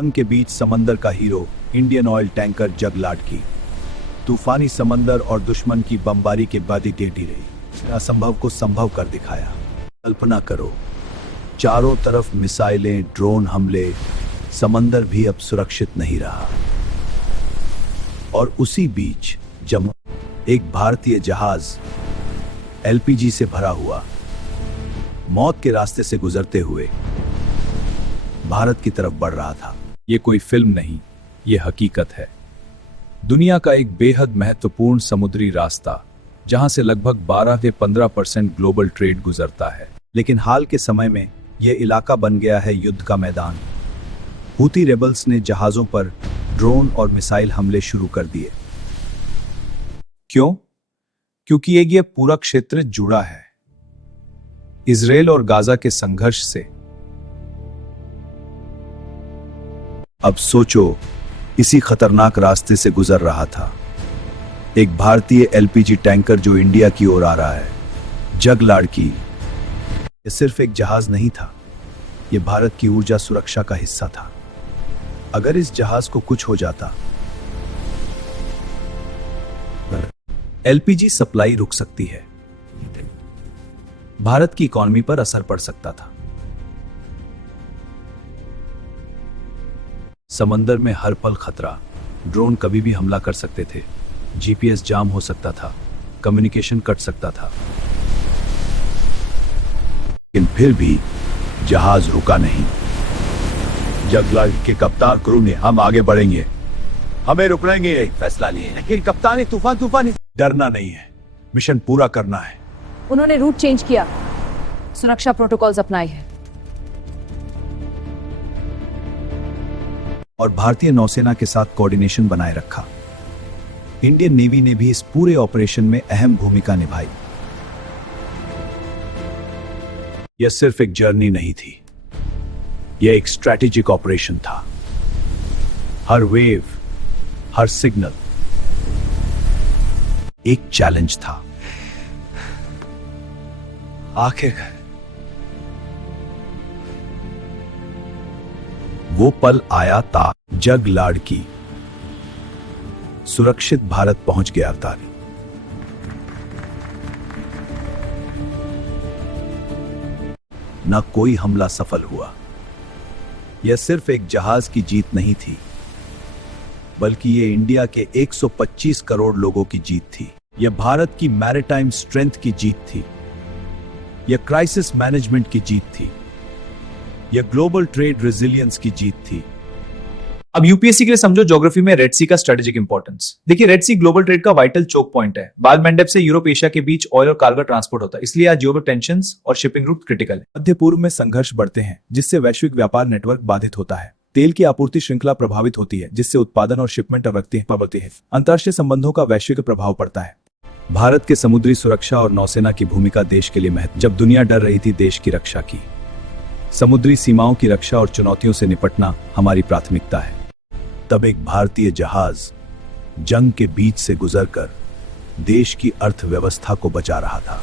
जंग के बीच समंदर का हीरो इंडियन ऑयल टैंकर जगलाट की तूफानी समंदर और दुश्मन की बमबारी के बाद ही टेढ़ी रही, असंभव को संभव कर दिखाया। कल्पना करो, चारों तरफ मिसाइलें, ड्रोन हमले, समंदर भी अब सुरक्षित नहीं रहा। और उसी बीच जब एक भारतीय जहाज एलपीजी से भरा हुआ मौत के रास्ते से गुजरते हुए भारत की तरफ बढ़ रहा था। ये कोई फिल्म नहीं, ये हकीकत है। दुनिया का एक बेहद महत्वपूर्ण समुद्री रास्ता जहां से लगभग 12 से 15% ग्लोबल ट्रेड गुजरता है। लेकिन हाल के समय में यह इलाका बन गया है युद्ध का मैदान। हूती रेबल्स ने जहाजों पर ड्रोन और मिसाइल हमले शुरू कर दिए। क्यों? क्योंकि ये पूरा क्षेत्र जुड़ा है इजराइल और गाजा के संघर्ष से। अब सोचो, इसी खतरनाक रास्ते से गुजर रहा था एक भारतीय एलपीजी टैंकर जो इंडिया की ओर आ रहा है, जगलाड़की। यह सिर्फ एक जहाज नहीं था, यह भारत की ऊर्जा सुरक्षा का हिस्सा था। अगर इस जहाज को कुछ हो जाता, एलपीजी सप्लाई रुक सकती है, भारत की इकोनॉमी पर असर पड़ सकता था। समंदर में हर पल खतरा, ड्रोन कभी भी हमला कर सकते थे, जीपीएस जाम हो सकता था, कम्युनिकेशन कट सकता था। लेकिन फिर भी जहाज रुका नहीं। जगलाट के कप्तान क्रू ने हम आगे बढ़ेंगे, हमें रुकनेंगे फैसला लिए। लेकिन कप्तान तूफान डरना नहीं है, मिशन पूरा करना है। उन्होंने रूट चेंज किया, सुरक्षा प्रोटोकॉल्स अपनाए हैं। और भारतीय नौसेना के साथ कोऑर्डिनेशन बनाए रखा। इंडियन नेवी ने भी इस पूरे ऑपरेशन में अहम भूमिका निभाई। यह सिर्फ एक जर्नी नहीं थी, यह एक स्ट्रैटेजिक ऑपरेशन था। हर वेव, हर सिग्नल एक चैलेंज था। आखिर वो पल आया था, जगलाड़की सुरक्षित भारत पहुंच गया था। न कोई हमला सफल हुआ। यह सिर्फ एक जहाज की जीत नहीं थी, बल्कि यह इंडिया के 125 करोड़ लोगों की जीत थी। यह भारत की मैरीटाइम स्ट्रेंथ की जीत थी। यह क्राइसिस मैनेजमेंट की जीत थी। यह ग्लोबल ट्रेड रेजिलियंस की जीत थी। अब यूपीएससी के लिए समझो ज्योग्राफी में रेड सी का स्ट्रेटेजिक इंपॉर्टेंस। देखिए, रेड सी ग्लोबल ट्रेड का वाइटल चोक पॉइंट है। बाब मंडप से यूरोप एशिया के बीच ऑयल और कार्गो ट्रांसपोर्ट होता है, इसलिए आज जियो टेंशंस और शिपिंग रूट क्रिटिकल है। मध्य पूर्व में संघर्ष बढ़ते हैं, जिससे वैश्विक व्यापार नेटवर्क बाधित होता है। तेल की आपूर्ति श्रृंखला प्रभावित होती है, जिससे उत्पादन और शिपमेंट बढ़ती है। अंतर्राष्ट्रीय संबंधों का वैश्विक प्रभाव पड़ता है। भारत के समुद्री सुरक्षा और नौसेना की भूमिका देश के लिए महत्वपूर्ण। जब दुनिया डर रही थी देश की रक्षा की, समुद्री सीमाओं की रक्षा और चुनौतियों से निपटना हमारी प्राथमिकता है। तब एक भारतीय जहाज जंग के बीच से गुजरकर देश की अर्थव्यवस्था को बचा रहा था।